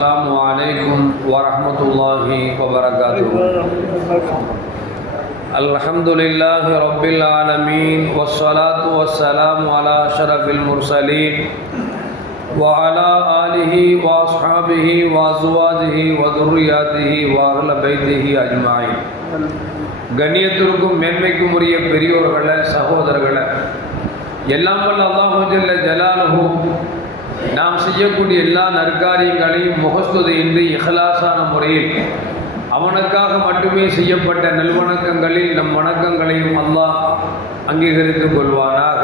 السلام عليكم ورحمة الله وبركاته الحمد لله رب العالمين والصلاة والسلام على أشرف المرسلين وعلى آله وأصحابه وأزواجه وذرياته وأهل بيته أجمعين கண்ணியத்திற்கும் மேன்மைக்கும் உரிய பெரியோர்களே சகோதரர்களே எல்லாம் வல்ல அல்லாஹு ஜல்ல ஜலாலுஹு நாம் செய்யக்கூடிய எல்லா நற்காரியங்களையும் முகஸ்துதையின்றி இஹலாசான முறையில் அவனுக்காக மட்டுமே செய்யப்பட்ட நல்வணக்கங்களில் நம் வணக்கங்களையும் அல்லாஹ் அங்கீகரித்துக் கொள்வானாக.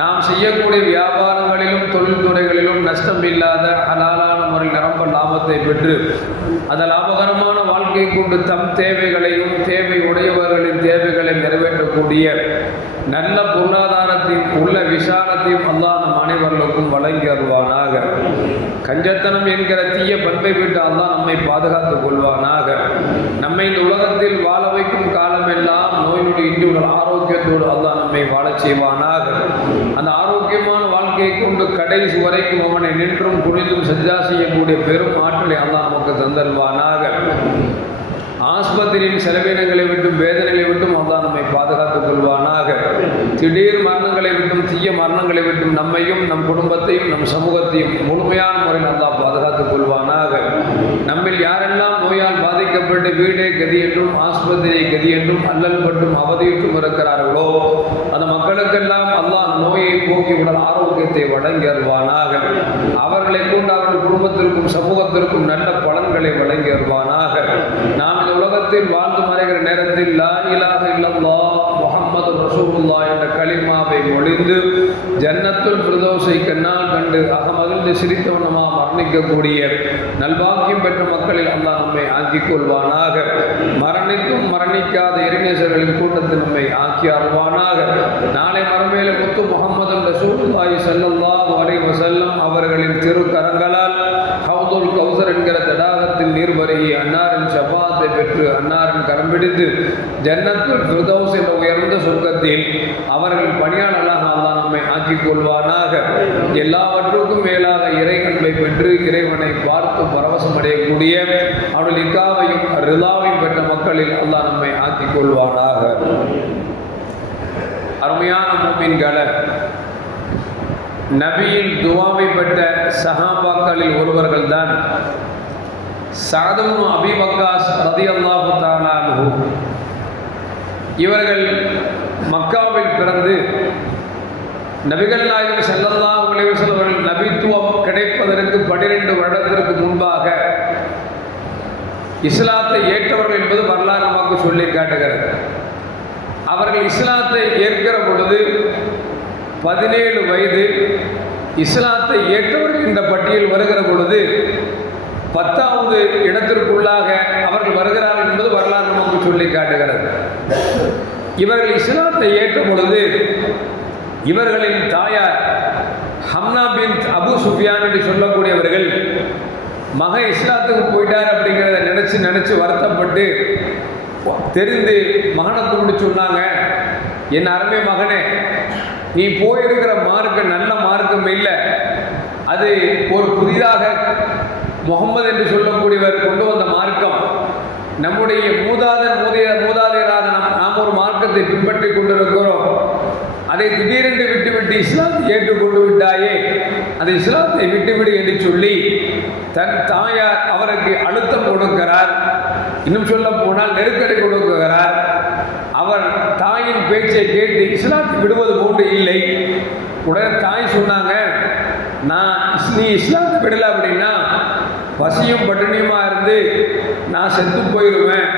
நாம் செய்யக்கூடிய வியாபாரங்களிலும் தொழில்துறைகளிலும் நஷ்டம் இல்லாத ஹலாலான முறையில் நிரம்ப லாபத்தை பெற்று அந்த லாபகரமான வாழ்க்கை கொண்டு தம் தேவைகளையும் தேவை உடையவர்களின் தேவைகளை நிறைவேற்றக்கூடிய நல்ல பொருளாதாரத்தையும் உள்ள விசாலத்தையும் அல்லாஹ் நம் அனைவர்களுக்கும் வழங்கி அருவானாக கஞ்சத்தனம் என்கிற தீய பண்பை விட்டு அல்லாஹ் நம்மை பாதுகாத்துக் கொள்வானாக. நம்மை இந்த உலகத்தில் வாழ வைக்கும் காலமெல்லாம் நோய் நொடி இன்றி உள்ள ஆரோக்கியத்தோடு அல்லாஹ் நம்மை வாழச் செய்வானாக. அந்த வாழ்க்கைக்கு உண்டு. கடைசி வரைக்கும் அவனை நின்றும் குனிந்தும் சஜா செய்யக்கூடிய பெரும் ஆற்றலை அல்லா நமக்கு தந்தல்வானாக. ஆஸ்பத்திரியின் செலவினங்களை விட்டும் வேதனைகளை விட்டும் அல்லா நம்மை பாதுகாத்துக் கொள்வானாக. திடீர் மரணங்களை விட்டும் தீய மரணங்களை விட்டும் நம்மையும் நம் குடும்பத்தையும் நம் சமூகத்தையும் முழுமையான முறையில் அல்லா பாதுகாத்துக் கொள்வானாக. நம்மில் யாரை நோயால் பாதிக்கப்பட்டு கதி என்றும் ஆஸ்பத்திரியை கதி என்றும் அல்லல் பட்டும் அவதியிட்டும் இருக்கிறார்களோ அந்த மக்களுக்கெல்லாம் அல்லாஹ் நோயை போக்கி உடல் ஆரோக்கியத்தை வழங்கி அருவானாக அவர்களை கொண்டு அவர்கள் குடும்பத்திற்கும் சமூகத்திற்கும் நல்ல பலன்களை வழங்கி அருவானாக நாம் இந்த உலகத்தில் வாழ்ந்து மறைகிற நேரத்தில் லா இலாக இல்லல்லா ரசூலுல்லா என்ற கலிமாவை மொழிந்து ஜன்னத்துல் பிரதோஷை கண்ணால் கண்டு அகமகிழ்ந்து சிரித்தவனமா மரணிக்கக்கூடிய நல்வாக்கியம் பெற்ற மக்களில் அல்லாஹ் நம்மை ஆக்கிக் கொள்வானாக. மரணித்தும் மரணிக்காத இறைநேசர்களின் கூட்டத்தில் நம்மை ஆக்கி அருவானாக நாளை மரமேல முத்து முகமது ரசூலுல்லாஹி ஸல்லல்லாஹு அலைஹி வஸல்லம் அவர்களின் திருக்கரங்களால் ஹவுதுல் கௌசர் என்கிற தடாகத்தில் நீர் அன்னார் அன்னாரின் ஷபாத்தை பெற்று அன்னாரின் கரம் பிடித்து ஜன்னத்துல் ஃபிர்தௌஸ் என்ற உயர்ந்த சொர்க்கத்தில் அவர்கள் பணியாளர்களாக அல்லாஹ் நம்மை ஆக்கிக் கொள்வானாக. எல்லாவற்றுக்கும் மேலாக இறைகண்மை பெற்று இறைவனை பார்த்து பரவசம் அடையக்கூடிய அவருடைய இக்காவையும் ரிதாவையும் பெற்ற மக்களில் அல்லாஹ் நம்மை ஆக்கிக் கொள்வானாக. அருமையான மூமின்களை நபியின் துவாவை பெற்ற சஹாபாக்களில் ஒருவர்கள் சாதம்னு அபி வக்காஸ் ரதி அல்லாஹு தாலானு இவர்கள் மக்காவில் பிறந்து நபிகள் நாயகம் செல்லல்லா உலகம் அவர்கள் நபித்துவம் கிடைப்பதற்கு பன்னிரெண்டு வருடத்திற்கு முன்பாக இஸ்லாத்தை ஏற்றவர்கள் என்பது வரலாறு நமக்கு சொல்லி காட்டுகிறது. அவர்கள் இஸ்லாத்தை ஏற்கிற பொழுது பதினேழு வயது இஸ்லாத்தை ஏற்றவர்கள் என்ற பட்டியல் வருகிற பொழுது பத்தாவது இடத்திற்குள்ளாக அவர்கள் வருகிறார்கள் என்பது வரலாறு நமக்கு சொல்லி காட்டுகிறது. இவர்கள் இஸ்லாத்தை ஏற்ற பொழுது இவர்களின் தாயார் ஹம்னா பின் அபு சுஃபியான் என்று சொல்லக்கூடியவர்கள் மகன் இஸ்லாத்துக்கு போயிட்டார் அப்படிங்கிறத நினச்சி நினச்சி வருத்தப்பட்டு தெரிந்து மகனை கூப்பிட்டு சொன்னாங்க என் அருமை மகனே நீ போயிருக்கிற மார்க்கம் நல்ல மார்க்கம் இல்லை. அது ஒரு புதிதாக முகம்மது என்று சொல்லக்கூடியவர் கொண்டு வந்த மார்க்கம். நம்முடைய மூதாதன் மூதைய மூதாதையராக நாம் நாம் ஒரு மார்க்கத்தை பின்பற்றி கொண்டிருக்கிறோம். அதை திடீரென்று விட்டுவிட்டு இஸ்லாத்தை ஏற்றுக்கொண்டு விட்டாயே. அந்த இஸ்லாத்தை விட்டுவிடு என்று சொல்லி தன் தாயார் அவருக்கு அழுத்தம் கொடுக்கிறார். இன்னும் சொல்ல போனால் நெருக்கடி கொடுக்கிறார். அவர் தாயின் பேச்சை கேட்டு இஸ்லாத்தை விடுவது போன்று இல்லை. உடனே தாய் சொன்னாங்க நான் நீ இஸ்லாத்தை விடலை அப்படின்னா பசியும் பட்டினியுமா இருந்து நான் செத்து போயிடுவேன்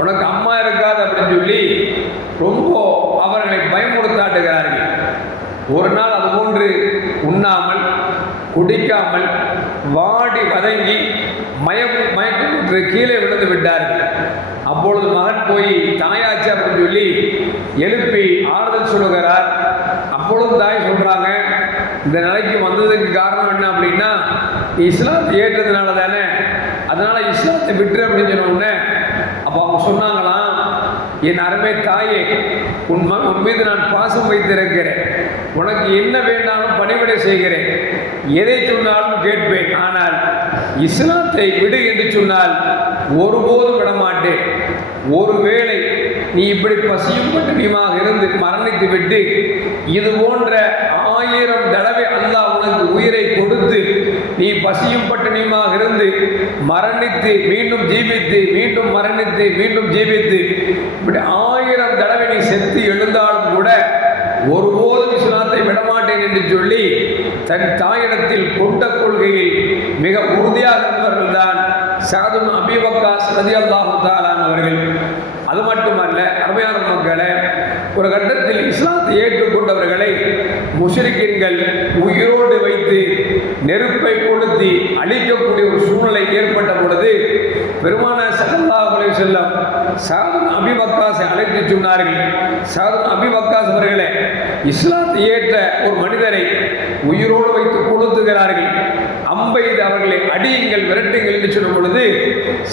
உனக்கு அம்மா இருக்காது அப்படின்னு சொல்லி ரொம்ப அவர்களை பயமுறுத்தாட்டுகிறார்கள். ஒரு நாள் அது போன்று உண்ணாமல் குடிக்காமல் வாடி வதங்கி மயம் மயக்கமுற்று கீழே விழுந்து விட்டார்கள். அப்பொழுது மகன் போய் தாயாச்சு அப்படின்னு சொல்லி எழுப்பி ஆறுதல் சொல்லுகிறார். அப்பொழுது தாய் சொல்கிறாங்க இந்த நிலைக்கு வந்ததுக்கு காரணம் என்ன அப்படின்னா இஸ்லாத்தை ஏற்றதுனால தானே. அதனால இஸ்லாத்தை விட்டுரு அப்படின்னு சொன்னோடனே அப்போ அவங்க சொன்னாங்களாம் என் அருமை தாயே உன் உன் மீது நான் பாசம் வைத்திருக்கிறேன். உனக்கு என்ன வேண்டாலும் பணிவிடை செய்கிறேன். எதை சொன்னாலும் கேட்பேன். ஆனால் இஸ்லாத்தை விடு என்று சொன்னால் ஒருபோதும் விடமாட்டேன். ஒருவேளை நீ இப்படி பசியும் பட்டினியுமாக இருந்து மரணித்து விட்டு இது போன்ற ஆயிரம் தடவை உனக்கு உயிரை கொடுத்து நீ பசியும் பட்டினியுமாக இருந்து மரணித்து மீண்டும் ஜீவித்து மீண்டும் மரணித்து மீண்டும் ஜீவித்து இப்படி ஆயிரம் தடவை நீ செத்து எழுந்தாலும் கூட ஒருபோதும் இஸ்லாத்தை விடமாட்டேன் என்று சொல்லி தன் தாயிடத்தில் கொண்ட கொள்கையில் மிக உறுதியாக இருந்தவர்கள் தான் சாதும் அபிவக்காஸ் ரதி அவர்கள். அது மட்டுமல்ல அருமையான மக்களை ஒரு கட்டத்தில் இஸ்லாத்தை ஏற்றுக்கொண்டவர்களை முஷரிக்கின்கள் உயிரோடு வைத்து நெருப்பை கொளுத்தி அழிக்கக்கூடிய ஒரு சூழ்நிலை ஏற்பட்ட பொழுது பெருமான சகல்லா அலி செல்லம் சாதுன் அபிவக்காஸை அழைத்து சொன்னார்கள். சாதுன் அபிவக்காஸ் அவர்களே இஸ்லாத்தை ஏற்ற ஒரு மனிதரை உயிரோடு வைத்து கொளுத்துகிறார்கள். அம்பைது அவர்களை அடியுங்கள் விரட்டுங்கள் என்று சொல்லும் பொழுது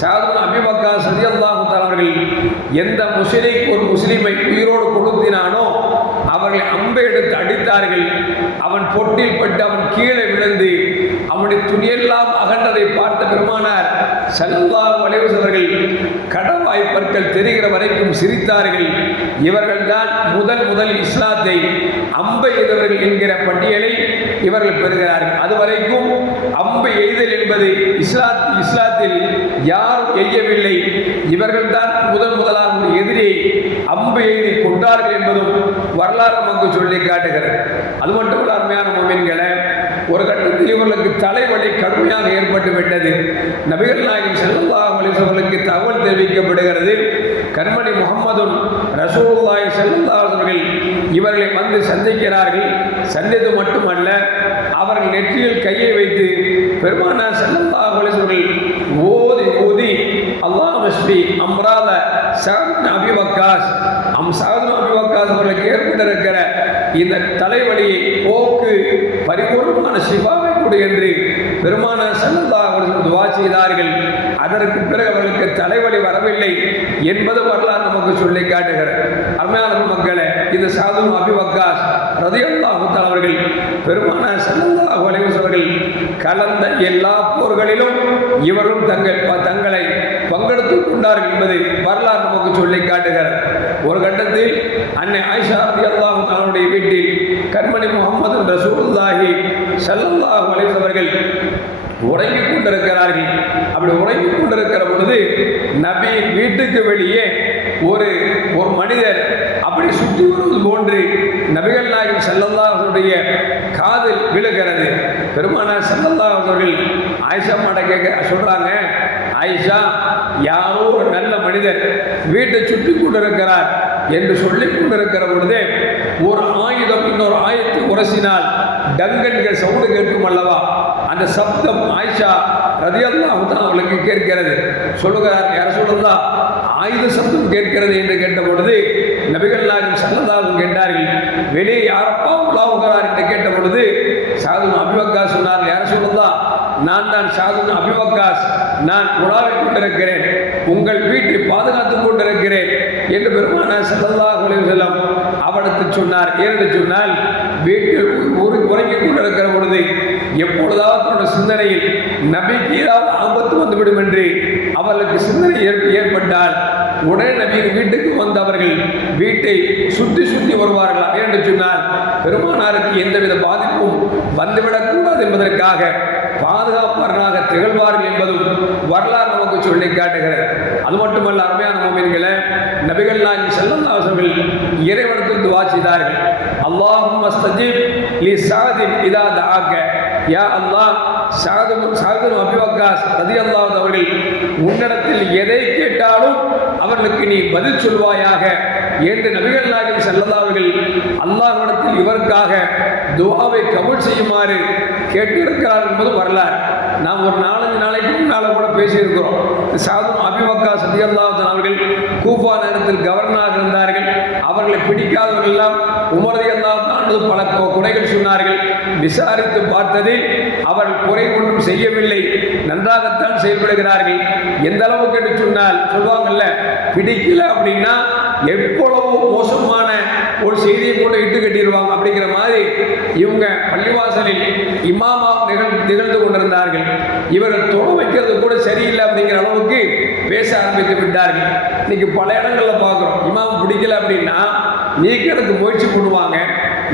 சாதுன் அபிவக்கா சதியல்லாஹு அவர்கள் எந்த முஸ்லிம் ஒரு முஸ்லிமை உயிரோடு கொளுத்தினானோ அவர்களை அம்பை எடுத்து அடித்தார்கள். அவன் பொட்டில் பட்டு அவன் கீழே விழுந்து அவனுடைய துணியெல்லாம் அகன்றதை பார்த்த பெருமானார் சல்லா வளைவசவர்கள் கடன் வாய்ப்பற்கள் தெரிகிற வரைக்கும் சிரித்தார்கள். இவர்கள்தான் முதல் முதல் இஸ்லாத்தை அம்பை எய்தவர்கள் என்கிற பட்டியலை இவர்கள் பெறுகிறார்கள். அதுவரைக்கும் அம்பை எய்தல் என்பது இஸ்லாத் இஸ்லாத்தில் யாரும் எய்யவில்லை. இவர்கள்தான் முதன் முதலாக ஒரு எதிரியை அம்பை எய்தி கொண்டார்கள் என்பதும் வரலாறு நமக்கு சொல்லி காட்டுகிறது. அது மட்டும் அருமையான மொமீன்களை ஒரு கட்டத்தில் இவர்களுக்கு தலைவலி கடுமையாக ஏற்பட்டு விட்டது. நபிகள் நாயகம் செல்லல்லா அலிசவர்களுக்கு தகவல் தெரிவிக்கப்படுகிறது. கண்மணி முகமதுன் ரசூல்லாய் செல்லல்லா அவர்கள் இவர்களை வந்து சந்திக்கிறார்கள். சந்தித்து மட்டுமல்ல அவர்கள் நெற்றியில் கையை வைத்து பெருமானா செல்லல்லா அலிசவர்கள் ஓதி ஓதி அல்லாஹ் மஸ்பி அம்ராத சகன் அபிவக்காஸ் அம் சகன் அபிவக்காஸ் அவர்களுக்கு ஏற்பட்டிருக்கிற இந்த தலைவலியை போக்கு பரிபூர்ணமான சிவாவை கொடு என்று பெருமான செல்லல்லா அவர்கள் துவா செய்தார்கள். அதற்கு பிறகு அவர்களுக்கு தலைவலி வரவில்லை என்பது வரலாறு நமக்கு சொல்லி காட்டுகிறது. அருமையான மக்களே இந்த சாது அபிவக்காஸ் ரதியல்லாஹு அவர்கள் பெருமான செல்லல்லாஹு அவர்கள் கலந்த எல்லா போர்களிலும் இவரும் தங்கள் தங்களை பங்கெடுத்துக் கொண்டார்கள் என்பதை வரலாறு நமக்கு சொல்லி காட்டுகிறார் ஒரு கட்டத்தில் அன்னை ஆயிஷா ரதி அல்லாஹு தன்னுடைய வீட்டில் கண்மணி முகமது ரசூலுல்லாஹி ஸல்லல்லாஹு அலைஹி அவர்கள் உறங்கிக் கொண்டிருக்கிறார்கள். அப்படி உறங்கிக் கொண்டிருக்கிற பொழுது நபி வீட்டுக்கு வெளியே ஒரு ஒரு மனிதர் அப்படி சுற்றி வருவது போன்று நபிகள் நாயகம் செல்லல்லாஹுடைய காதில் விழுகிறது. பெருமானார் செல்லல்லாஹர்கள் ஆயிஷா மாட்ட கேட்க சொல்றாங்க ஆயிஷா யாரோ ஒரு நல்ல மனிதர் வீட்டை சுற்றி கொண்டிருக்கிறார் என்று சொல்லிக் கொண்டிருக்கிற பொழுது ஒரு ஆயுதம் இன்னொரு ஆயுதத்தை உரசினால் டங்கன்கள் சவுண்டு கேட்கும் அல்லவா? அந்த சப்தம் ஆயிஷா ரதியெல்லாம் தான் அவளுக்கு கேட்கிறது. சொல்லுகிறார் யார் சொல்லுறதா ஆயுத சப்தம் கேட்கிறது என்று கேட்ட பொழுது நபிகள் நாயகம் சல்லல்லாஹு கேட்டார்கள். வெளியே யாரப்பா உலாவுகிறார் என்று கேட்ட பொழுது சாது அபிவக்கா சொன்னார் யார் சொல்லுதா நான் தான் சாதுன் அபிவக்காஸ் நான் உலாவிக் கொண்டிருக்கிறேன். உங்கள் வீட்டை பாதுகாத்துக் கொண்டிருக்கிறேன் என்று பெருமானார் சல்லல்லாஹு செல்லம் அவனுக்கு சொன்னார். ஏனென்று சொன்னால் வீட்டில் ஒரு உறங்கிக் கொண்டிருக்கிற பொழுது எப்பொழுதாவது தன்னுடைய சிந்தனையில் நபிக்கு ஏதாவது ஆபத்து வந்துவிடும் என்று அவர்களுக்கு சிந்தனை ஏற்ப ஏற்பட்டால் உடனே நபியின் வீட்டுக்கு வந்தவர்கள் வீட்டை சுற்றி சுற்றி வருவார்கள்? என்று சொன்னால் பெருமானாருக்கு எந்தவித பாதிப்பும் வந்துவிடக்கூடாது என்பதற்காக பாதுகாப்பாளராக திகழ்வார்கள் என்பதும் வரலாறு நமக்கு சொல்லி காட்டுகிறது. அது மட்டுமல்ல அருமையான மோமின்களை நபிகள் நாயகம் செல்லல்லாசர்கள் இறைவனத்தில் துவா செய்தார்கள். அல்லாஹும் மஸ்தஜீப் லி சாதின் இதா தாக்க யா அல்லாஹ் சாதும் சாதும் அபிவக்காஸ் ரதி அல்லாஹ் அவர்கள் உன்னிடத்தில் எதை கேட்டாலும் அவர்களுக்கு நீ பதில் சொல்வாயாக என்று நபிகள் நாயகம் செல்லல்லாவர்கள் அல்லாஹ்விடத்தில் இவருக்காக துவாவை கபுல் செய்யுமாறு கேட்டிருக்கிறார் என்பது வரலாறு. நாம் ஒரு நாலஞ்சு நாளைக்கு முன்னால் கூட பேசியிருக்கிறோம். சாதும் அபிமக்கா சதியல்லாத்தன் அவர்கள் கூஃபா நகரத்தில் கவர்னராக இருந்தார்கள். அவர்களை பிடிக்காதவர்கள் எல்லாம் உமரதி அல்லாத்தானது பல குறைகள் சொன்னார்கள். விசாரித்து பார்த்ததில் அவர்கள் குறை ஒன்றும் செய்யவில்லை. நன்றாகத்தான் செயல்படுகிறார்கள். எந்த அளவுக்கு என்று சொன்னால் சொல்லுவாங்கல்ல பிடிக்கல அப்படின்னா எவ்வளவு மோசமான செய்தியை போட்டு இட்டு கட்டிடுவாங்க அப்படிங்கிற மாதிரி இவங்க பள்ளிவாசலில் இமாமா நிகழ் நிகழ்ந்து கொண்டிருந்தார்கள். இவரை தொட வைக்கிறது கூட சரியில்லை அப்படிங்கிற அளவுக்கு பேச ஆரம்பித்து விட்டார்கள். இன்னைக்கு பல இடங்களில் பார்க்குறோம். இமாம் பிடிக்கல அப்படின்னா நீக்கிறதுக்கு முயற்சி பண்ணுவாங்க.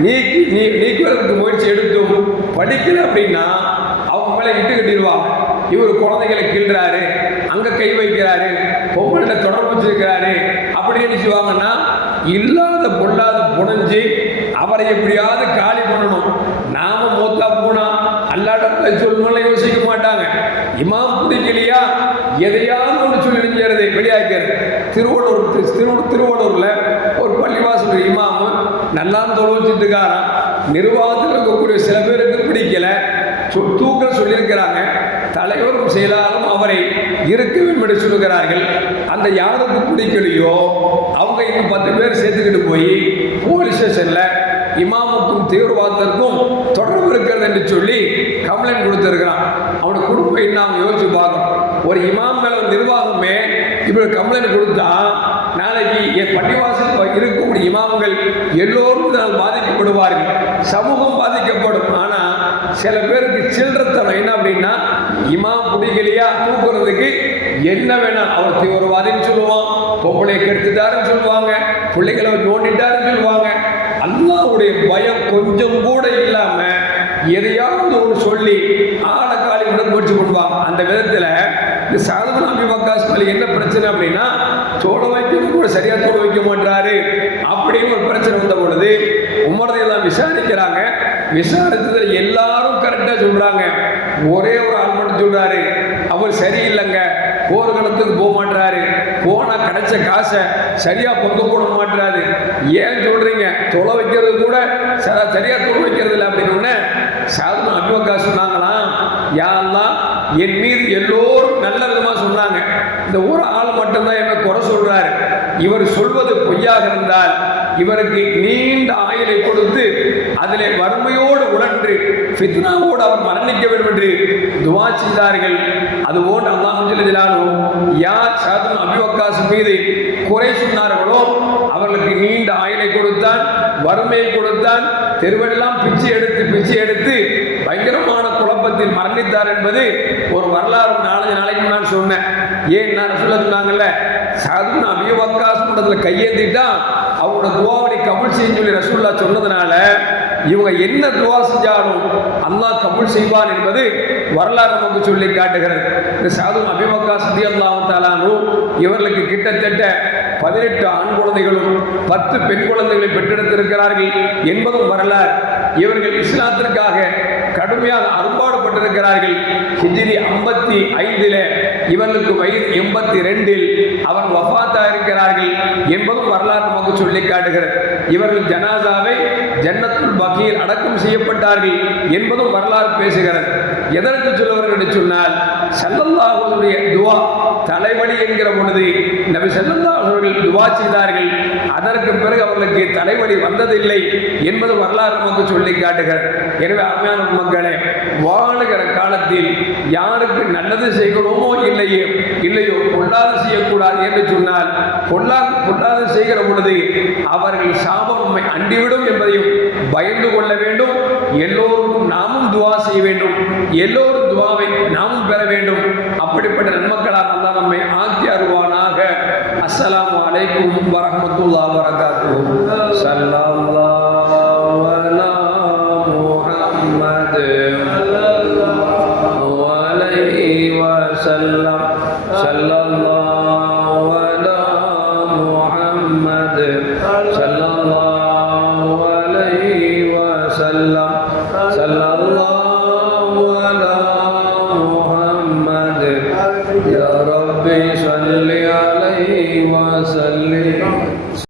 நீக்கி நீ நீக்குவதற்கு முயற்சி எடுத்தும் படிக்கல அப்படின்னா அவங்க மேலே இட்டு கட்டிடுவாங்க. இவர் குழந்தைகளை கீழ்றாரு அங்கே கை வைக்கிறாரு பொம்பளை தொடர்பு வச்சிருக்கிறாரு. அப்படி என்ன செய்வாங்கன்னா இல்லாத பொல்லாத புனைஞ்சு அவரை எப்படியாவது காலி பண்ணணும். நாம மூத்தா போனா அல்லாட்ட சொல்லணும்னு யோசிக்க மாட்டாங்க. இமாம் பிடிக்கலையா எதையாவது ஒன்று சொல்லி நினைக்கிறது வெளியாக்கிறது திருவள்ளூர் திரு- திருவள்ளூரில் ஒரு பள்ளிவாசல் இமாமு நல்லா தொழுவச்சிட்டு இருக்காராம் நிர்வாகத்தில் இருக்கக்கூடிய சில பேருக்கு பிடிக்கல. தூக்க சொல்லியிருக்கிறாங்க. தலைவரும் செயலாளரும் அவரை இருக்கவும் என்று சொல்லுகிறார்கள். அந்த யாருக்கு பிடிக்கலையோ அவங்க இன்னும் பத்து பேர் சேர்த்துக்கிட்டு போய் போலீஸ் ஸ்டேஷனில் இமாமுக்கும் தீவிரவாதத்திற்கும் தொடர்பு இருக்கிறது என்று சொல்லி கம்ப்ளைண்ட் கொடுத்துருக்கிறான். அவனோட குடும்பம் என்ன யோசிச்சு பார்க்கணும். ஒரு இமாம் மேல நிர்வாகமே இப்படி கம்ப்ளைண்ட் கொடுத்தா நாளைக்கு என் பள்ளிவாசல் இருக்கக்கூடிய இமாம்கள் எல்லோரும் இதனால் பாதிக்கப்படுவார்கள். சமூகம் பாதிக்கப்படும். ஆனால் சில பேருக்கு சில்லறத்தனம் என்ன இமாம் பிடிக்கலையா தூக்குறதுக்கு என்ன வேணாம் அவர் தீவிரவாதின்னு சொல்லுவான் பொம்பளையை கெடுத்துட்டாருன்னு சொல்லுவாங்க பிள்ளைகளை நோண்டிட்டாருன்னு சொல்லுவாங்க. அல்லாவுடைய பயம் கொஞ்சம் கூட இல்லாம எதையாவது ஒன்று சொல்லி ஆளை காலி விட முயற்சி பண்ணுவான். அந்த விதத்துல இந்த சாதன அபி வக்காஸ் மேல என்ன பிரச்சனை அப்படின்னா தோட வைக்கிறது கூட சரியா தோட வைக்க மாட்டாரு அப்படின்னு ஒரு பிரச்சனை வந்த பொழுது உமரதை எல்லாம் விசாரிக்கிறாங்க. விசாரித்ததுல எல்லாரும் கரெக்டா சொல்றாங்க. ஒரே ஒரு ஆள் சொல்றாரு. அவர் சரியில்லைங்க. போர்க்களத்துக்கு போக மாட்டாரு போனா கிடைச்ச காசை சரியா பொங்க போட மாட்டாரு ஏன் சொல்றீங்க? தொலை வைக்கிறது கூட ச- சரியா தொலை வைக்கிறது இல்லை அப்படின்னு சாதன அபிவக்கா சொன்னாங்களாம் யாரெல்லாம் என் மீது எல்லோரும் நல்ல விதமா சொன்னாங்க. இந்த ஒரு ஆள் மட்டும்தான் என்ன குறை சொல்றாரு. இவர் சொல்வது பொய்யாக இருந்தால் இவருக்கு நீண்ட ஆயுளை கொடுத்து அதிலே வறுமையோடு உழன்று ஃபித்னாவோடு அவர் மரணிக்க வேண்டும் என்று துவா செய்தார்கள். அதுபோன்று அல்லாஹ் ஜிலாலும் யார் சாதும் அபிவக்காஸ் மீது குறை சொன்னார்களோ அவர்களுக்கு நீண்ட ஆயுளை கொடுத்தான் வறுமையை கொடுத்தான் தெருவெல்லாம் பிச்சை எடுத்து பிச்சை எடுத்து பயங்கரமான குழப்பத்தில் மரணித்தார் என்பது ஒரு வரலாறு நாலஞ்சு நாளைக்கு நான் சொன்னேன். ஏன் நான் சொல்ல சொன்னாங்கல்ல சாதும் அபிவக்காஸ் மன்றத்தில் கையேந்திட்டான் அவங்களோட துவாவை கபுல் செய்யும் சொல்லி ரசூல்லா சொன்னதுனால இவங்க என்ன துவா செஞ்சாலும் அல்லாஹ் கபுல் செய்வான் என்பது வரலாறு நமக்கு சொல்லி காட்டுகிறது. இந்த சாது அபிமக்கா சதி அல்லாஹ் தாலானு இவர்களுக்கு கிட்டத்தட்ட பதினெட்டு ஆண் குழந்தைகளும் பத்து பெண் குழந்தைகளை பெற்றெடுத்திருக்கிறார்கள் என்பதும் வரலாறு. இவர்கள் இஸ்லாத்திற்காக கடுமையாக அரும்பாடுபட்டிருக்கிறார்கள். ஹிஜிரி ஐம்பத்தி ஐந்தில் இவர்களுக்கு வயது எண்பத்தி ரெண்டில் அவர் வஃபாத்தா இருக்கிறார்கள் என்பதும் வரலாறு நமக்கு சொல்லி காட்டுகிறது. இவர்கள் ஜனாசாவை ஜன்னத்துல் பகீர் அடக்கம் செய்யப்பட்டார்கள் என்பதும் வரலாறு பேசுகிறது. எதற்கு சொல்லுவார்கள் என்று சொன்னால் சல்லல்லாஹுடைய துவா தலைவலி என்கிற பொழுது நபி ஸல்லல்லாஹு அவர்கள் துவா செய்தார்கள். அதற்கு பிறகு அவர்களுக்கு தலைவலி வந்ததில்லை என்பது வரலாறு நமக்கு சொல்லி காட்டுகிறது. எனவே அருமையான மக்களே வாழுகிற காலத்தில் யாருக்கு நல்லது செய்கிறோமோ இல்லையோ இல்லையோ பொல்லாது செய்யக்கூடாது என்று சொன்னால் பொல்லா பொல்லாது செய்கிற பொழுது அவர்கள் சாபம் நம்மை அண்டிவிடும் என்பதையும் பயந்து கொள்ள வேண்டும். எல்லோருக்கும் நாமும் துவா செய்ய வேண்டும். எல்லோரும் துவாவை நாமும் பெற வேண்டும். அப்படிப்பட்ட நன்மக்களால் இருந்தால் நம்மை ஆக்கி அருவானாக அஸ்லாம் அலைக்கும் வரஹ்மத்துல்லாஹி வரகாத்துஹு